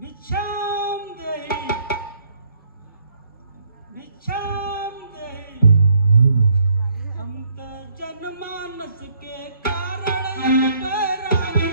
भिक्षाम देहि भिक्षाम देहि। हम तो जनमानस के कारण बैरागी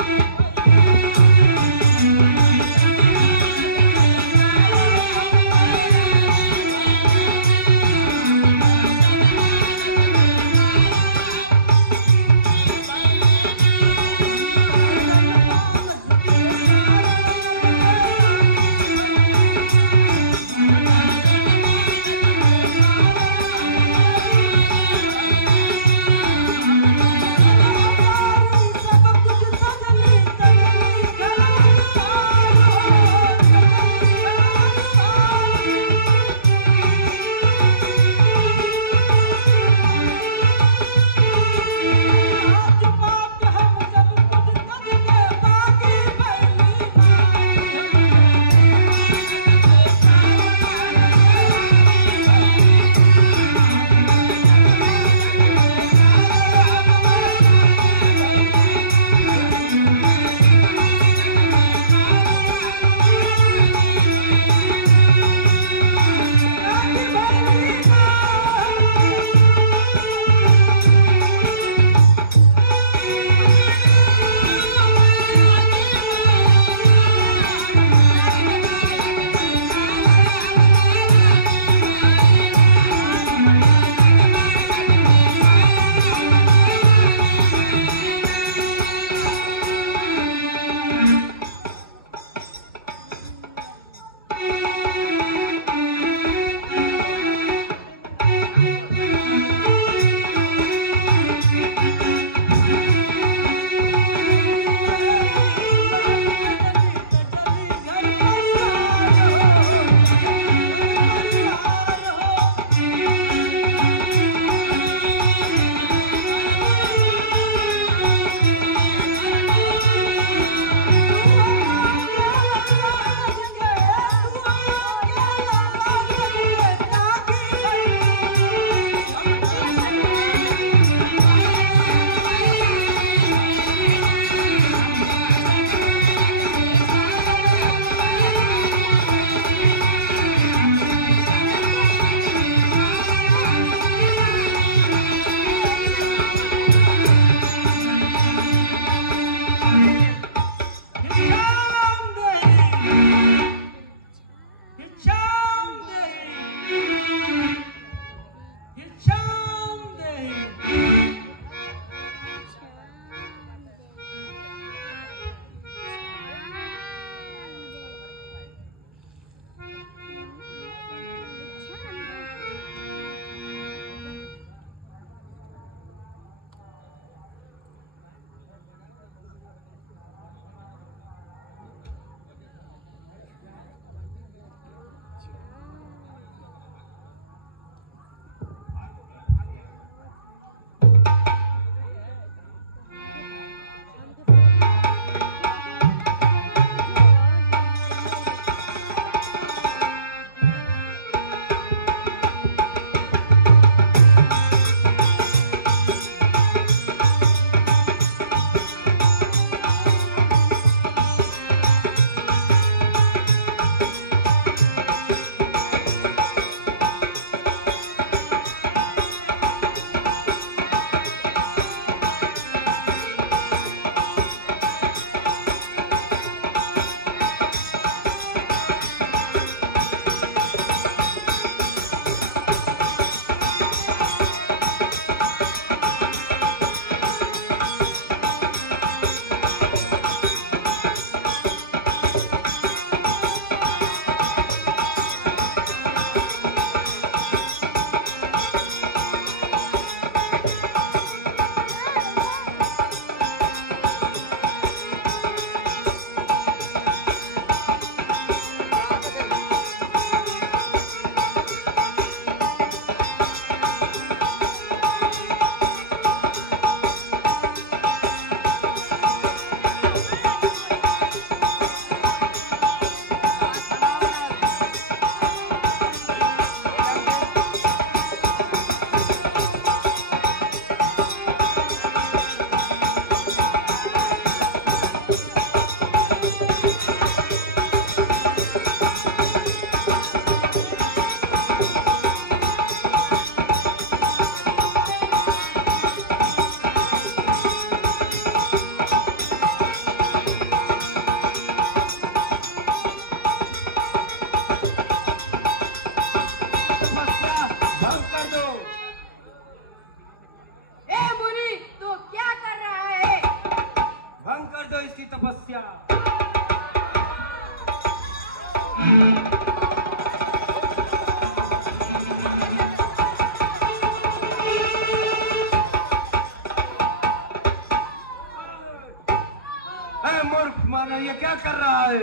जाए।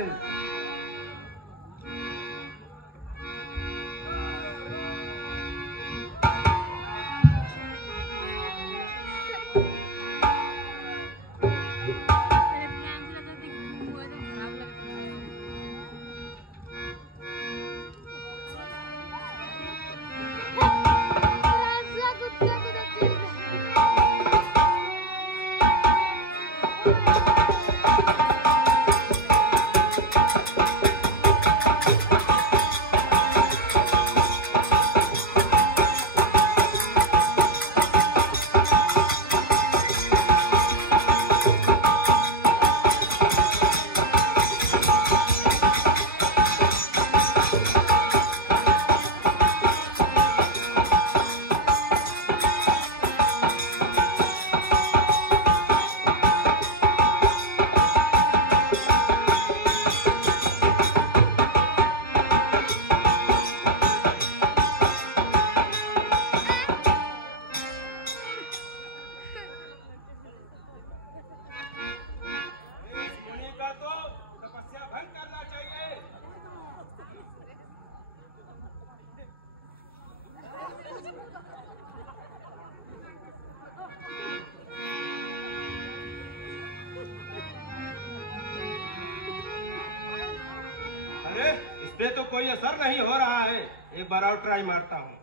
इस पे तो कोई असर नहीं हो रहा है। एक बार और ट्राई मारता हूँ।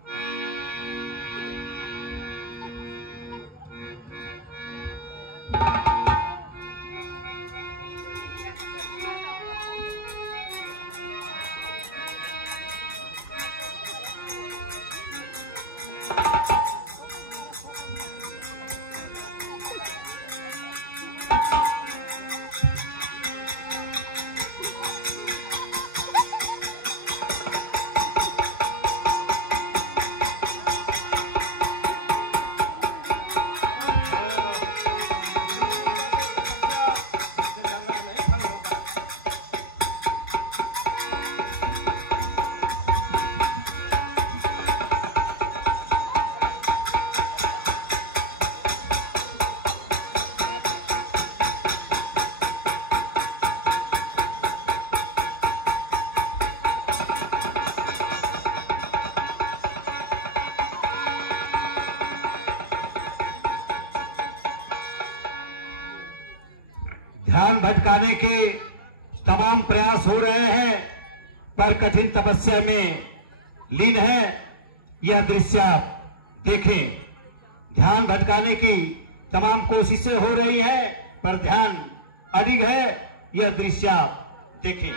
ध्यान भटकाने के तमाम प्रयास हो रहे हैं, पर कठिन तपस्या में लीन है। यह दृश्य आप देखें। ध्यान भटकाने की तमाम कोशिशें हो रही है, पर ध्यान अडिग है। यह दृश्य आप देखें।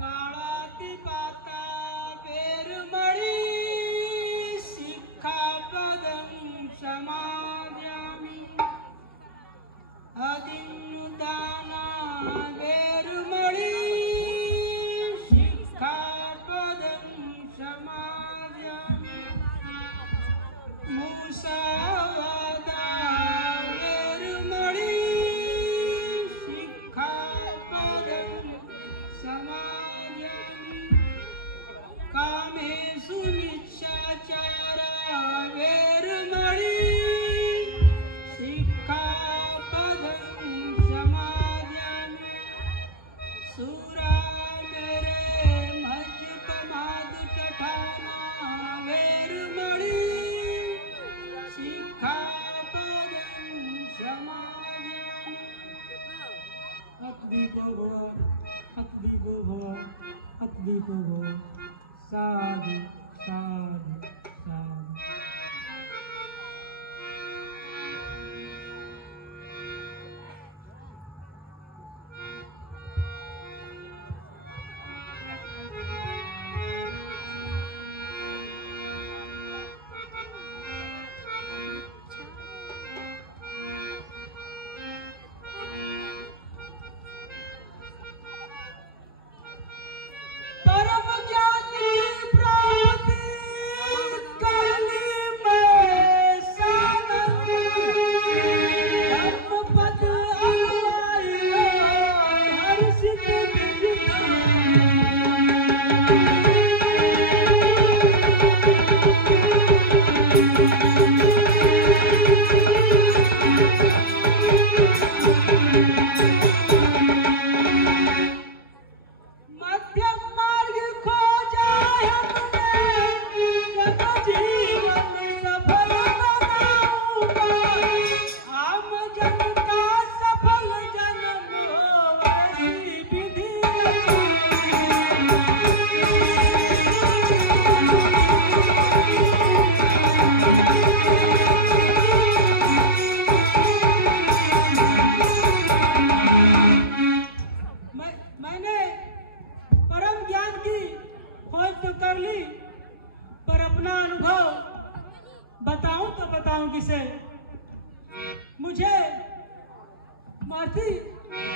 काळाती पाता बेरमळी शिक्षापदं समादयामि अदिनुदाना बेरमळी शिक्षापदं समादयामि मुसावादा बेरमळी शिक्षापदं समादयामि कामेषु मिथ्याचारा वेरमणि शिक्षापदं समादयामि सूरा मेरे मज्जपमादु चठाना वेरमणि शिक्षापदं समादयामि अद्दीपो भव साधु साधु साधु। मध्यम मार्ग खोजा हमने, जब जीवन सफल बनाऊंगा। आम जन का सफल जन्म हो ऐसी विधि। मैंने परम ज्ञान की खोज तो कर ली, पर अपना अनुभव बताऊं तो बताऊं किसे। मुझे महर्षि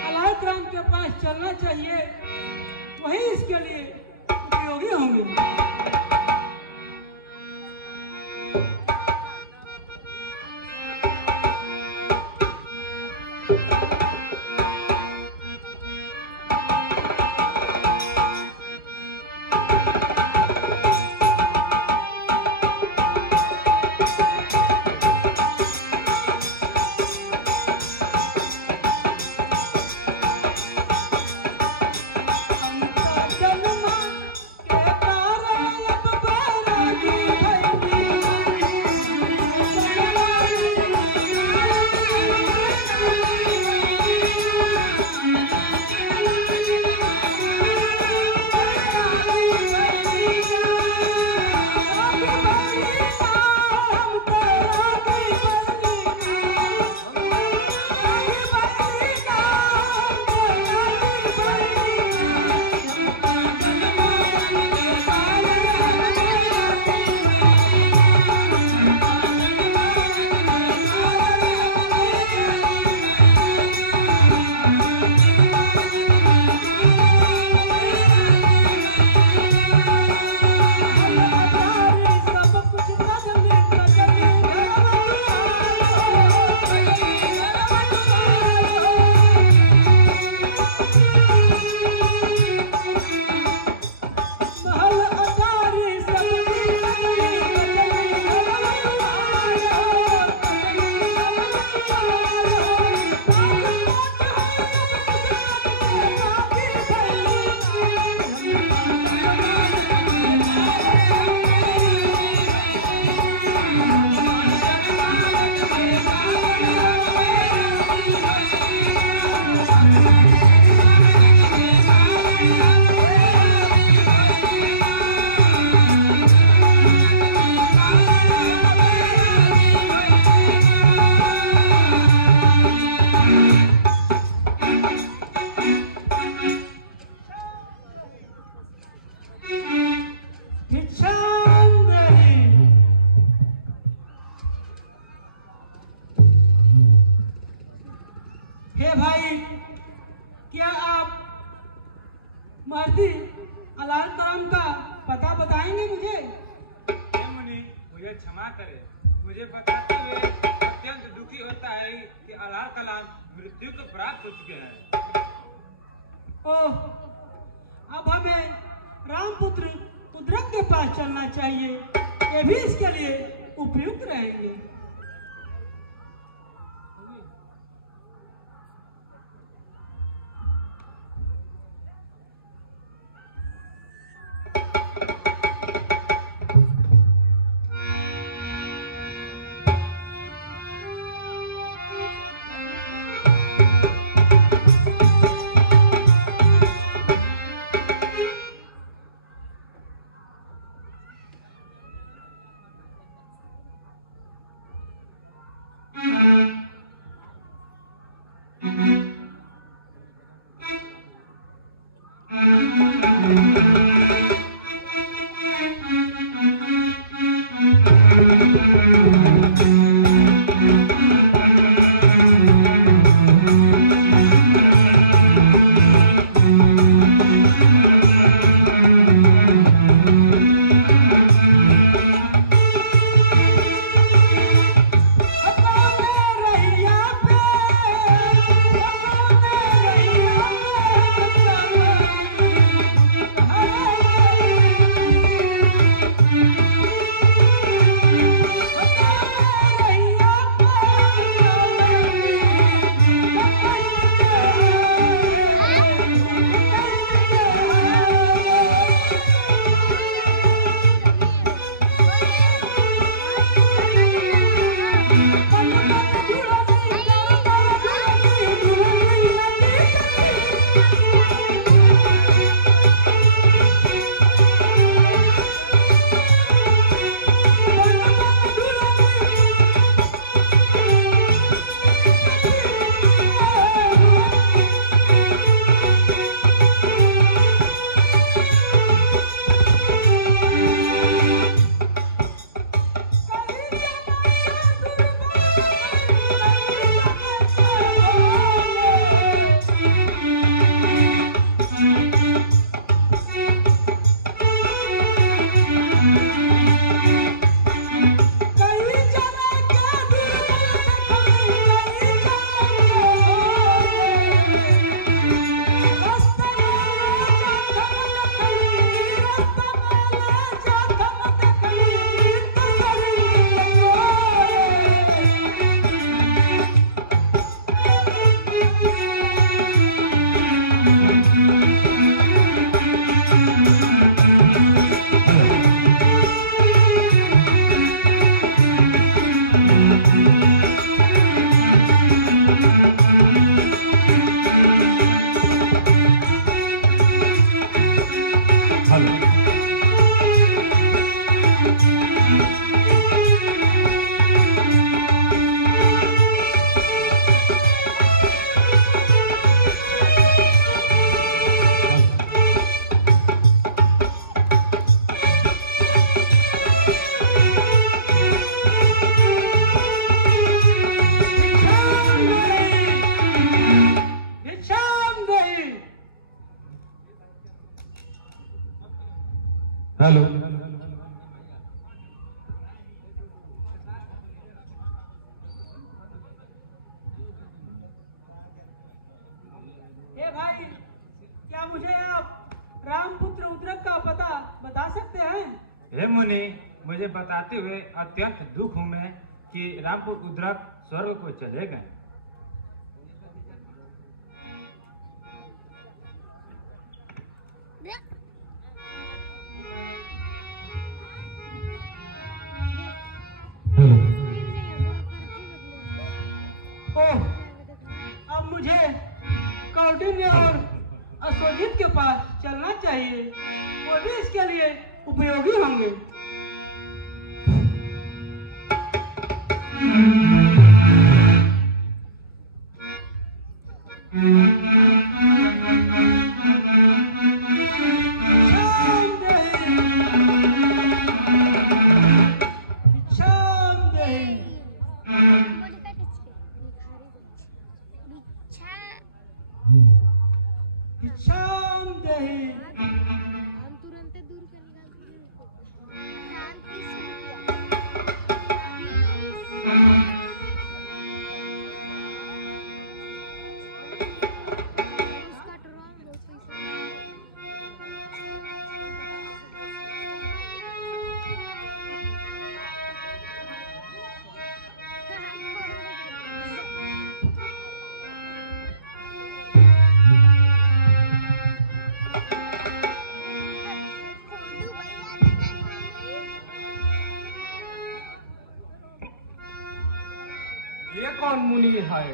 अलायक्रांत के पास चलना चाहिए, वही इसके लिए उपयोगी होंगे। हे भाई, क्या आप महर्षि अलायक्रांत का पता बताएंगे मुझे? हे मुनि, मुझे क्षमा करें। मुझे बताते हुए अत्यंत दुखी होता है कि अलायक्रांत मृत्यु को प्राप्त हो चुके हैं। ओह, अब हमें रामपुत्र उद्रक के पास चलना चाहिए, ये भी इसके लिए उपयुक्त रहेंगे। Hey! हेलो। हे भाई, क्या मुझे आप रामपुत्र उद्रक का पता बता सकते हैं? हे मुनि, मुझे बताते हुए अत्यंत दुख हूँ मैं कि रामपुर उद्रक स्वर्ग को चले गए। ओह, अब मुझे कौंडिन्य और अश्वजित के पास चलना चाहिए, वो भी इसके लिए उपयोगी होंगे। हम तुरंत दूर से निकाल शांति उसका ड्रॉइंग बहुत ये कौन मुनि है?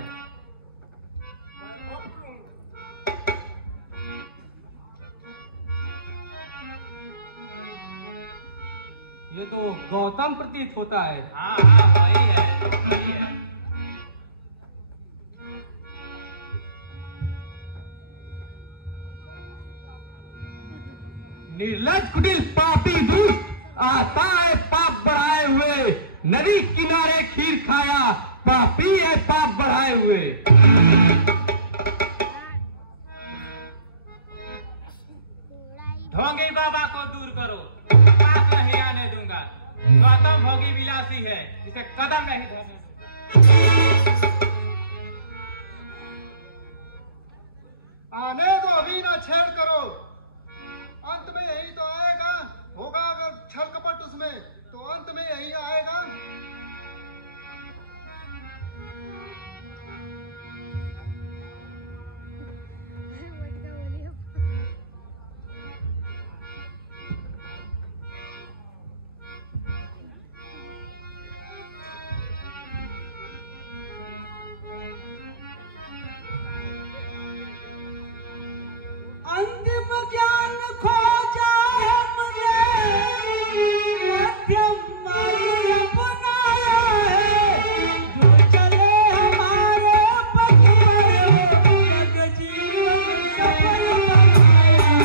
ये तो गौतम प्रतीत होता है। हाँ हाँ, वही है, वही है। निर्लज कुटिल पापी दूत आता है पाप बढ़ाए हुए, नदी किनारे खीर खाया पापी है पाप बढ़ाए हुए। ढोंगी बाबा को दूर करो, पाप नहीं आने दूंगा। गौतम भोगी विलासी है, इसे कदम नहीं धरने दूंगा। आने दो, अभी ना छेड़ करो। अंत में यही तो आएगा, होगा अगर छल कपट उसमें तो अंत में यही आएगा। मटका बोलिए। अंतिम ज्ञान खोजा है मुझे, मध्यम मार्ग अपनाया है, जो चले हमारे पथ पर, जग जीवन सफल बनाया है।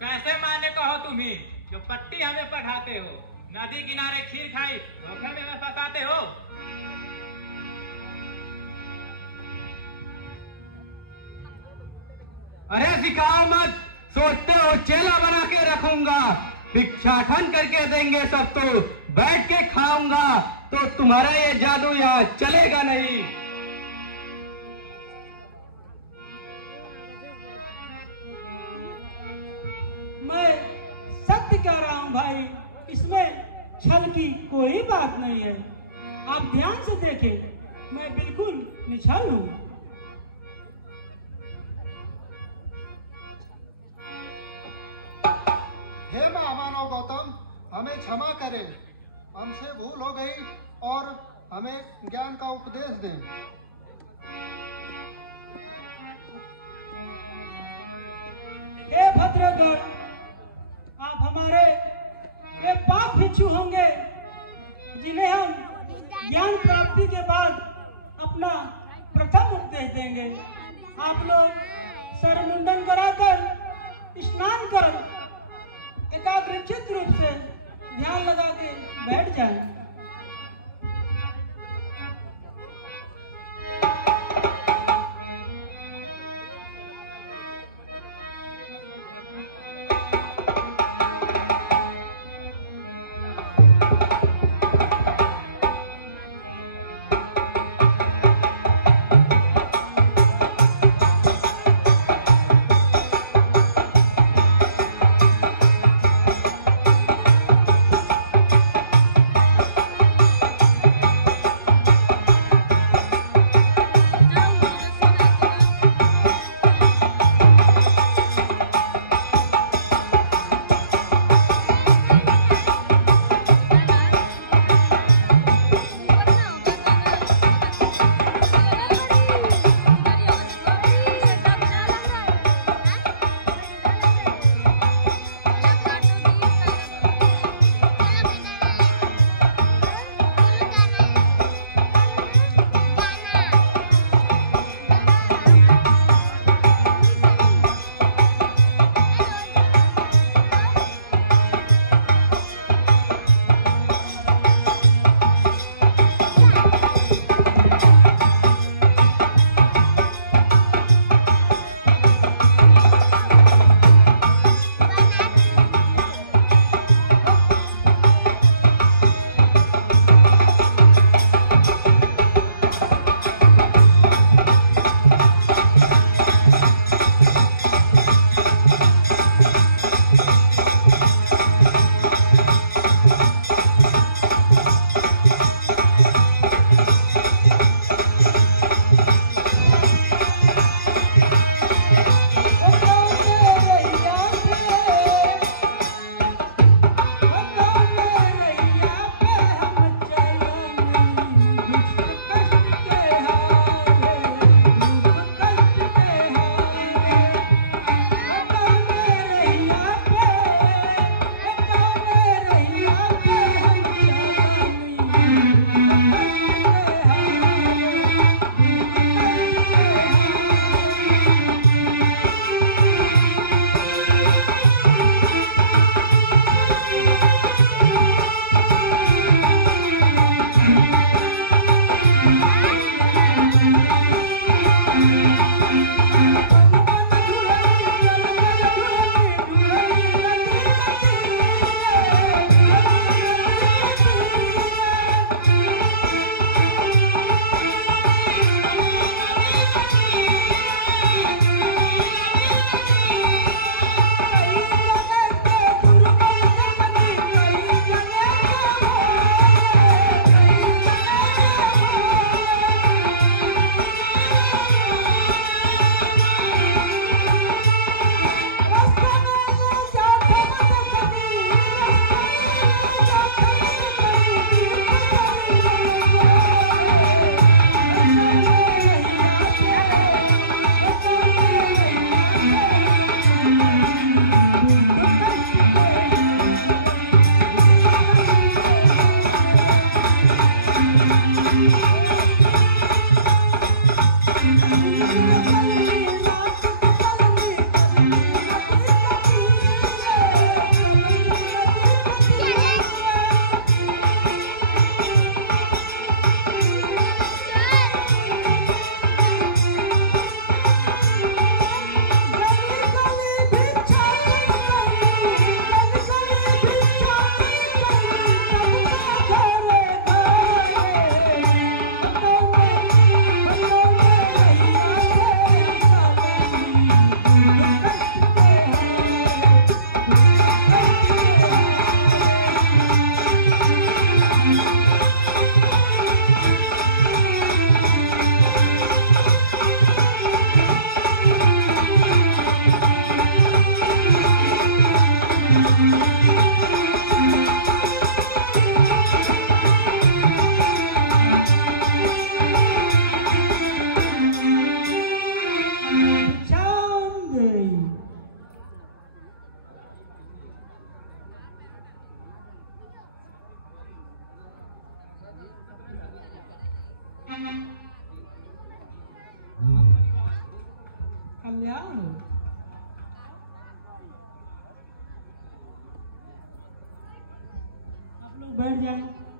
कैसे माने कहो तुम्ही जो पट्टी हमें पढ़ाते हो, नदी किनारे खीर खाई धोखे में हमें फंसाते हो। अरे सिखाओ मत, सोचते हो चेला बना के रखूंगा, भिक्षाटन करके देंगे सब तो बैठ के खाऊंगा, तो तुम्हारा ये जादू यहाँ चलेगा नहीं। मैं सत्य कह रहा हूँ भाई, इसमें छल की कोई बात नहीं है। आप ध्यान से देखें, मैं बिल्कुल निछल हूँ। हे महामानव गौतम, हमें क्षमा करें, हमसे भूल हो गई और हमें ज्ञान का उपदेश दें। हे भद्रगढ़, आप हमारे ये पाप भिक्षु होंगे जिन्हें हम ज्ञान प्राप्ति के बाद अपना प्रथम उपदेश देंगे। आप लोग सरमुंडन कराकर स्नान कर एकाग्रचित रूप से ध्यान लगा के बैठ बैठ जाए। कल्याण हो। आप लोग बैठ जाए।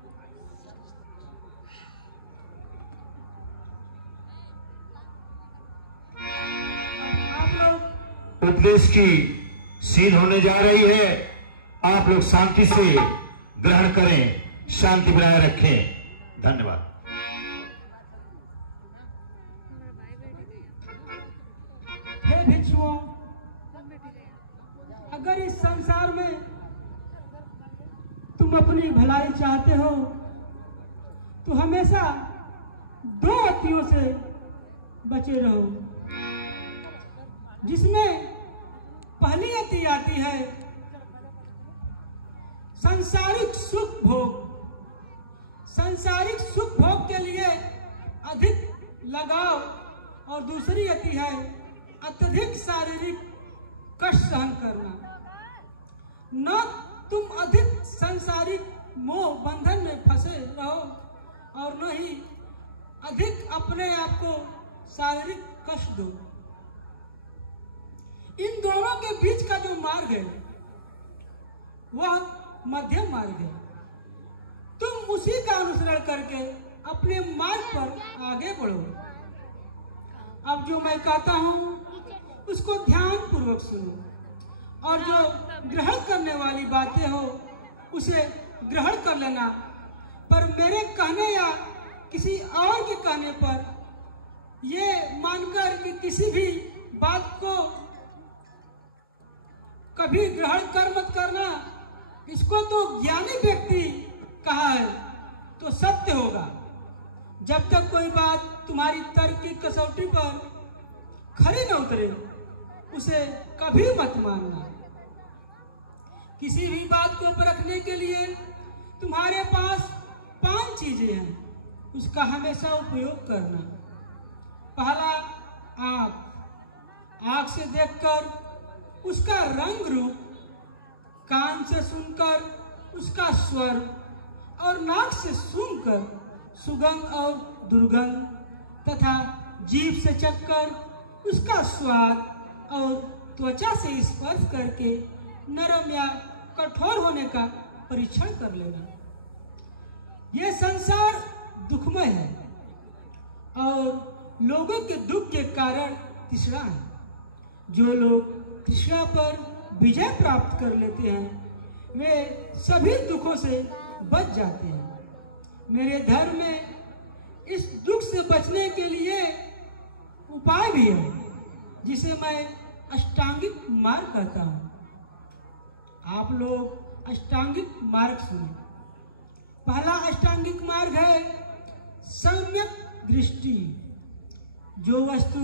उपदेश की सील होने जा रही है। आप लोग शांति से ग्रहण करें, शांति बनाए रखें। धन्यवाद। हे भिक्षुओं, अगर इस संसार में तुम अपनी भलाई चाहते हो तो हमेशा दो अतियों से बचे रहो, जिसमें पहली अति आती है सांसारिक सुख भोग। सांसारिक सुख भोग के लिए अधिक लगाव, और दूसरी अति है अत्यधिक शारीरिक कष्ट सहन करना। न तुम अधिक सांसारिक मोह बंधन में फंसे रहो और न ही अधिक अपने आप को शारीरिक कष्ट दो। इन दोनों के बीच का जो मार्ग है वह मध्यम मार्ग है। तुम उसी का अनुसरण करके अपने मार्ग पर आगे बढ़ो। अब जो मैं कहता हूँ उसको ध्यान पूर्वक सुनो, और जो ग्रहण करने वाली बातें हो उसे ग्रहण कर लेना, पर मेरे कहने या किसी और के कहने पर ये मानकर कि किसी भी बात को कभी ग्रहण कर मत करना। इसको तो ज्ञानी व्यक्ति कहा है तो सत्य होगा। जब तक कोई बात तुम्हारी तर्क की कसौटी पर खरी न उतरे उसे कभी मत मानना। किसी भी बात को परखने के लिए तुम्हारे पास 5 चीजें हैं, उसका हमेशा उपयोग करना। पहला, आँख। आँख से देखकर उसका रंग रूप, कान से सुनकर उसका स्वर, और नाक से सूंघकर सुगंध और दुर्गंध, तथा जीभ से चखकर उसका स्वाद, और त्वचा से स्पर्श करके नरम या कठोर होने का परीक्षण कर लेना। यह संसार दुखमय है और लोगों के दुख के कारण तृष्णा है। जो लोग तृष्णा पर विजय प्राप्त कर लेते हैं वे सभी दुखों से बच जाते हैं। मेरे धर्म में इस दुख से बचने के लिए उपाय भी है, जिसे मैं अष्टांगिक मार्ग कहता हूँ। आप लोग अष्टांगिक मार्ग सुने। पहला अष्टांगिक मार्ग है सम्यक दृष्टि। जो वस्तु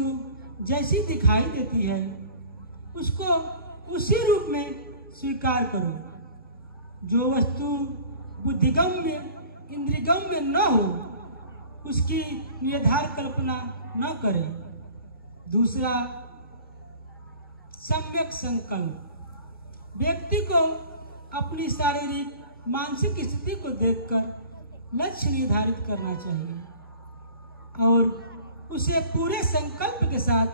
जैसी दिखाई देती है उसको उसी रूप में स्वीकार करो। जो वस्तु बुद्धिगम्य इंद्रियगम्य न हो उसकी निर्धार कल्पना न करें। दूसरा, सम्यक संकल्प। व्यक्ति को अपनी शारीरिक मानसिक स्थिति को देखकर लक्ष्य निर्धारित करना चाहिए और उसे पूरे संकल्प के साथ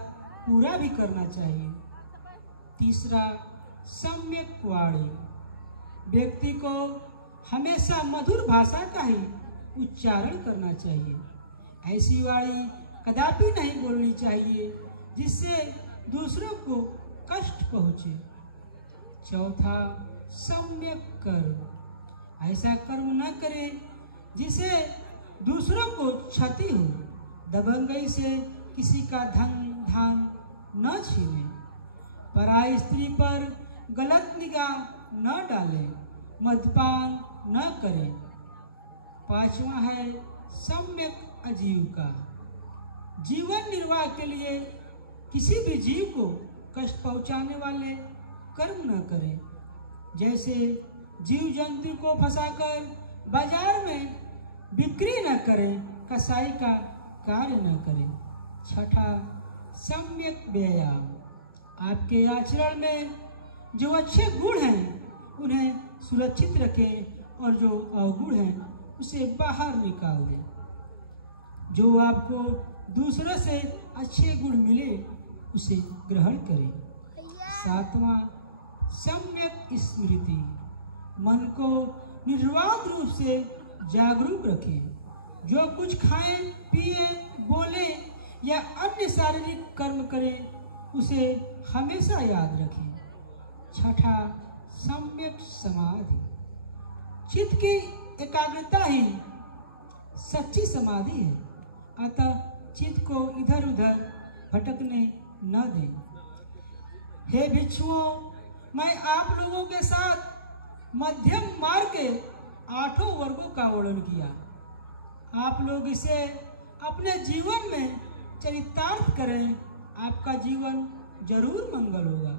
पूरा भी करना चाहिए। तीसरा, सम्यक वाणी। व्यक्ति को हमेशा मधुर भाषा का ही उच्चारण करना चाहिए। ऐसी वाणी कदापि नहीं बोलनी चाहिए जिससे दूसरों को कष्ट पहुंचे। चौथा, सम्यक कर्म। ऐसा कर्म न करें जिसे दूसरों को क्षति हो। दबंगई से किसी का धन धान न छीने। पराई स्त्री पर गलत निगाह न डालें। मद्यपान न करें। पांचवा है सम्यक आजीविका। जीवन निर्वाह के लिए किसी भी जीव को कष्ट पहुंचाने वाले कर्म न करें। जैसे जीव जंतु को फंसाकर बाजार में बिक्री न करें, कसाई का कार्य न करें। छठा, सम्यक व्यायाम। आपके आचरण में जो अच्छे गुण हैं उन्हें सुरक्षित रखें और जो अवगुण हैं उसे बाहर निकाल दें। जो आपको दूसरों से अच्छे गुण मिले उसे ग्रहण करें। सातवां, सम्यक स्मृति। मन को निर्वाध रूप से जागरूक रखें। जो कुछ खाएं, पिए, बोले या अन्य शारीरिक कर्म करें उसे हमेशा याद रखें। छठा, सम्यक समाधि। चित्त की एकाग्रता ही सच्ची समाधि है, अतः चित्त को इधर उधर भटकने न दें। हे भिक्षुओं, मैं आप लोगों के साथ मध्यम मार्ग के 8 वर्गों का वर्णन किया। आप लोग इसे अपने जीवन में चरितार्थ करें, आपका जीवन जरूर मंगल होगा।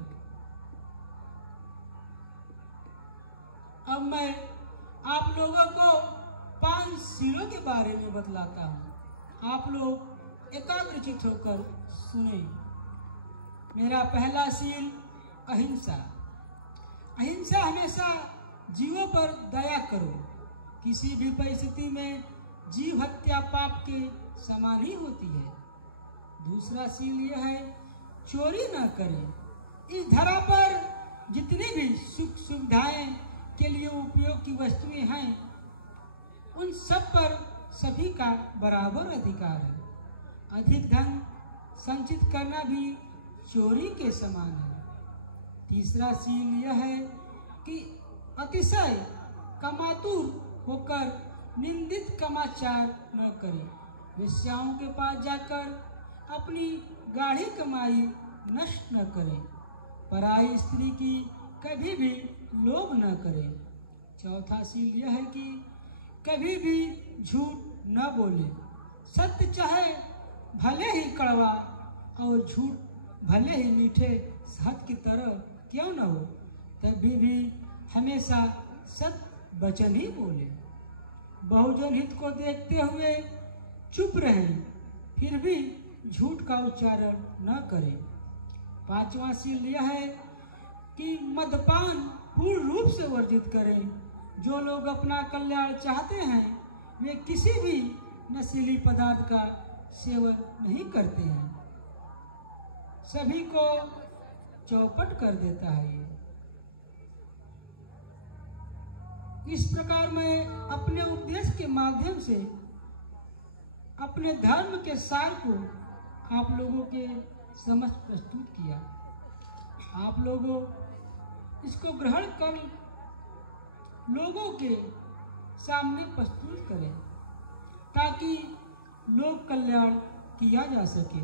अब मैं आप लोगों को 5 सीलों के बारे में बतलाता हूँ। आप लोग एकाग्रचित होकर सुने। मेरा पहला सील अहिंसा। अहिंसा हमेशा जीवों पर दया करो। किसी भी परिस्थिति में जीव हत्या पाप के समान ही होती है। दूसरा सील यह है, चोरी न करें। इस धरा पर जितनी भी सुख सुविधाएं के लिए उपयोग की वस्तुएं हैं, उन सब पर सभी का बराबर अधिकार है। अधिक धन संचित करना भी चोरी के समान है। तीसरा सील यह है कि अतिशय कामातुर होकर निंदित कामाचार न करें। वेश्याओं के पास जाकर अपनी गाढ़ी कमाई नष्ट न करें। पराई स्त्री की कभी भी लोभ न करें। चौथा सील यह है कि कभी भी झूठ न बोले। सत्य चाहे भले ही कड़वा और झूठ भले ही मीठे शहद की तरह क्यों न हो, तभी भी हमेशा सत्य वचन ही बोले। बहुजन हित को देखते हुए चुप रहें, फिर भी झूठ का उच्चारण न करें। पांचवा सील यह है कि मद्यपान पूर्ण रूप से वर्जित करें। जो लोग अपना कल्याण चाहते हैं, वे किसी भी नशीली पदार्थ का सेवन नहीं करते हैं। सभी को चौपट कर देता है ये। इस प्रकार मैं अपने उपदेश के माध्यम से अपने धर्म के सार को आप लोगों के समक्ष प्रस्तुत किया। आप लोगों इसको ग्रहण कर लोगों के सामने प्रस्तुत करें, ताकि लोक कल्याण किया जा सके।